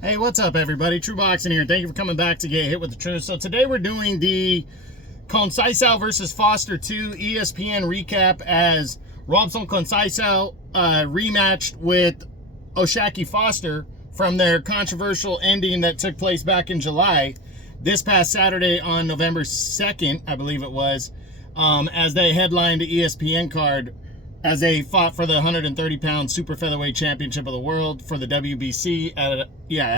Hey, what's up, everybody? True Boxing here. Thank you for coming back to Get Hit with the Truth. So today we're doing the Conceicao versus Foster 2 ESPN recap as Robson Conceicao rematched with Oshaki Foster from their controversial ending that took place back in July, this past Saturday on November 2nd, I believe it was, as they headlined the ESPN card as they fought for the 130-pound super featherweight championship of the world for the WBC at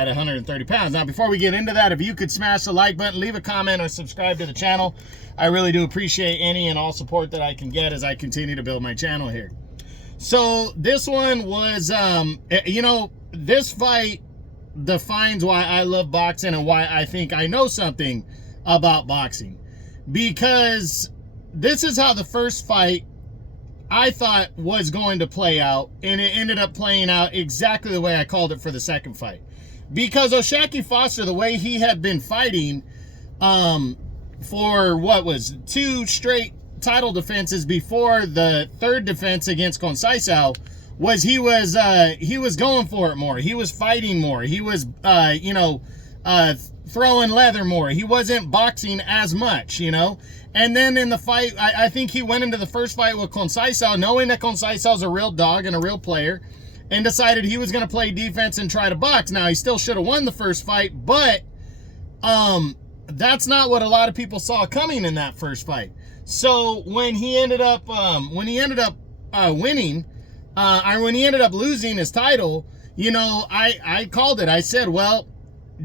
130 pounds. Now, before we get into that, if you could smash the like button, leave a comment, or subscribe to the channel, I really do appreciate any and all support that I can get as I continue to build my channel here. So this one was, this fight defines why I love boxing and why I think I know something about boxing. Because this is how the first fight I thought was going to play out, and it ended up playing out exactly the way I called it for the second fight. Because Oshaki Foster, the way he had been fighting for what was 2 straight title defenses before the third defense against Conceicao, was he was going for it more. He was fighting more. He was throwing leather more. He wasn't boxing as much, And then in the fight, I think he went into the first fight with Conceicao knowing that Conceicao's a real dog and a real player, and decided he was going to play defense and try to box. Now, he still should have won the first fight, but that's not what a lot of people saw coming in that first fight. So when he ended up when he ended up losing his title, I called it. I said, well,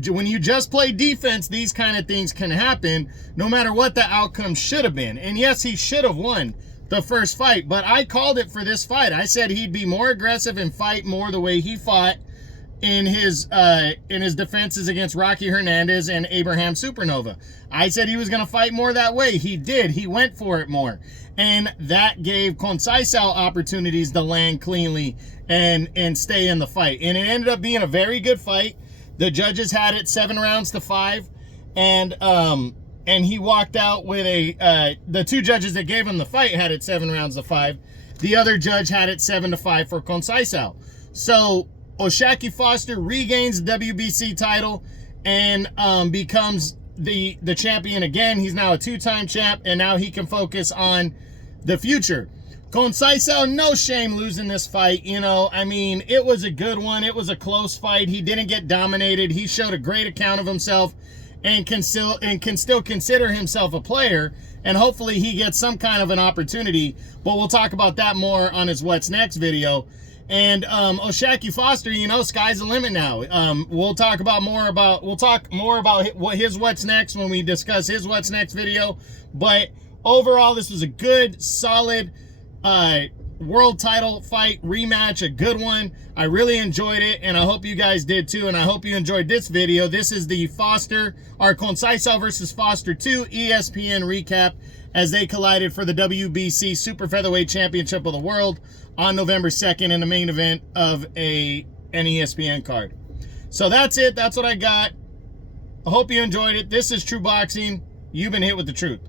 when you just play defense, these kind of things can happen no matter what the outcome should have been. And yes, he should have won the first fight, but I called it for this fight. I said he'd be more aggressive and fight more the way he fought in his defenses against Rocky Hernandez and Abraham Supernova. I said he was going to fight more that way. He did. He went for it more. And that gave Conceicao opportunities to land cleanly and stay in the fight. And it ended up being a very good fight. The judges had it 7 rounds to 5, and he walked out with the 2 judges that gave him the fight had it 7 rounds to 5. The other judge had it 7-5 for Conceicao. So Oshaki Foster regains the WBC title and becomes the champion again. He's now a 2-time champ, and now he can focus on the future. Conceicao, no shame losing this fight. It was a good one. It was a close fight. He didn't get dominated. He showed a great account of himself and can still consider himself a player. And hopefully he gets some kind of an opportunity. But we'll talk about that more on his What's Next video. And Oshaki Foster, sky's the limit now. We'll talk more about what his What's Next when we discuss his What's Next video. But overall, this was a good, solid world title fight rematch, a good one. I really enjoyed it, and I hope you guys did too, and I hope you enjoyed this video. This is the Conceicao versus Foster 2 ESPN recap as they collided for the WBC Super Featherweight Championship of the World on November 2nd in the main event of an ESPN card. So that's it. That's what I got. I hope you enjoyed it. This is True Boxing. You've been hit with the truth.